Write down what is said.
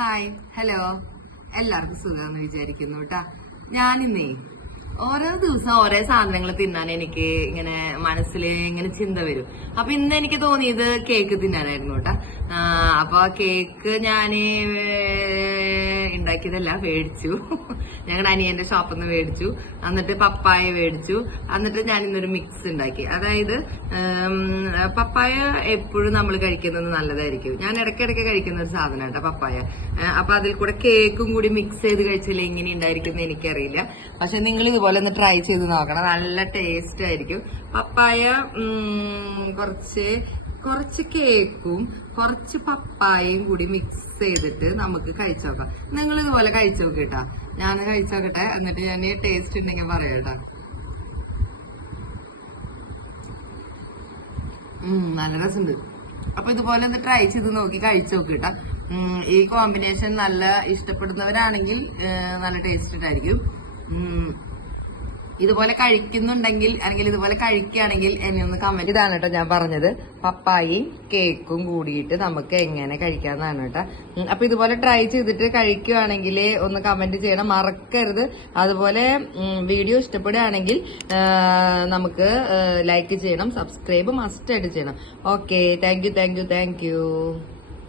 Hi hello എല്ലാവർക്കും സുഖമെന്ന് വിചാരിക്കുന്നു കേട്ടാ. ഞാനിന്നേ ഓരോ ദിവസം ഓരോ സാധനങ്ങൾ തിന്നാൻ എനിക്ക് ഇങ്ങനെ മനസ്സിൽ ഇങ്ങനെ ചിന്ത വരും. അപ്പൊ ഇന്ന് എനിക്ക് തോന്നിയത് കേക്ക് തിന്നാനായിരുന്നു കേട്ടാ. അപ്പൊ കേക്ക് ഞാന് ഉണ്ടാക്കിയതല്ല, മേടിച്ചു. ഞങ്ങളുടെ അനിയന്റെ ഷോപ്പിൽ നിന്ന് മേടിച്ചു. എന്നിട്ട് പപ്പായ മേടിച്ചു. എന്നിട്ട് ഞാൻ ഇന്നൊരു മിക്സ് ഉണ്ടാക്കി. അതായത് പപ്പായ എപ്പോഴും നമ്മൾ കഴിക്കുന്നത് നല്ലതായിരിക്കും. ഞാൻ ഇടയ്ക്കിടയ്ക്ക് കഴിക്കുന്ന ഒരു സാധനം കേട്ടോ പപ്പായ. അപ്പൊ അതിൽ കൂടെ കേക്കും കൂടി മിക്സ് ചെയ്ത് കഴിച്ചാൽ എങ്ങനെ ഉണ്ടായിരിക്കും എനിക്കറിയില്ല. പക്ഷെ നിങ്ങൾ ഇതുപോലെ ഒന്ന് ട്രൈ ചെയ്ത് നോക്കണം, നല്ല ടേസ്റ്റ് ആയിരിക്കും. പപ്പായ കുറച്ച് കേക്കും കുറച്ച് പപ്പായയും കൂടി മിക്സ് ചെയ്തിട്ട് നമുക്ക് കഴിച്ചു നോക്കാം. നിങ്ങൾ ഇതുപോലെ കഴിച്ചു നോക്കിട്ടാ. ഞാൻ കഴിച്ചു നോക്കട്ടെ, എന്നിട്ട് ഞാൻ ടേസ്റ്റ് ഉണ്ടെങ്കിൽ പറയാം കേട്ടാ. നല്ല രസമുണ്ട്. അപ്പൊ ഇതുപോലെ ഒന്ന് ട്രൈ ചെയ്ത് നോക്കി കഴിച്ചു നോക്കിട്ടാ. ഈ കോമ്പിനേഷൻ നല്ല ഇഷ്ടപ്പെടുന്നവരാണെങ്കിൽ നല്ല ടേസ്റ്റ് ഉണ്ടായിരിക്കും. ഇതുപോലെ കഴിക്കുന്നുണ്ടെങ്കിൽ അല്ലെങ്കിൽ ഇതുപോലെ കഴിക്കുകയാണെങ്കിൽ എന്നെ ഒന്ന് കമന്റ്. ഇതാണ് കേട്ടോ ഞാൻ പറഞ്ഞത്, പപ്പായയും കേക്കും കൂടിയിട്ട് നമുക്ക് എങ്ങനെ കഴിക്കാന്നാണ് കേട്ടോ. അപ്പൊ ഇതുപോലെ ട്രൈ ചെയ്തിട്ട് കഴിക്കുകയാണെങ്കിൽ ഒന്ന് കമന്റ് ചെയ്യണം, മറക്കരുത്. അതുപോലെ വീഡിയോ ഇഷ്ടപ്പെടുകയാണെങ്കിൽ നമുക്ക് ലൈക്ക് ചെയ്യണം, സബ്സ്ക്രൈബ് മസ്റ്റ് ആയിട്ട് ചെയ്യണം. Okay, thank you.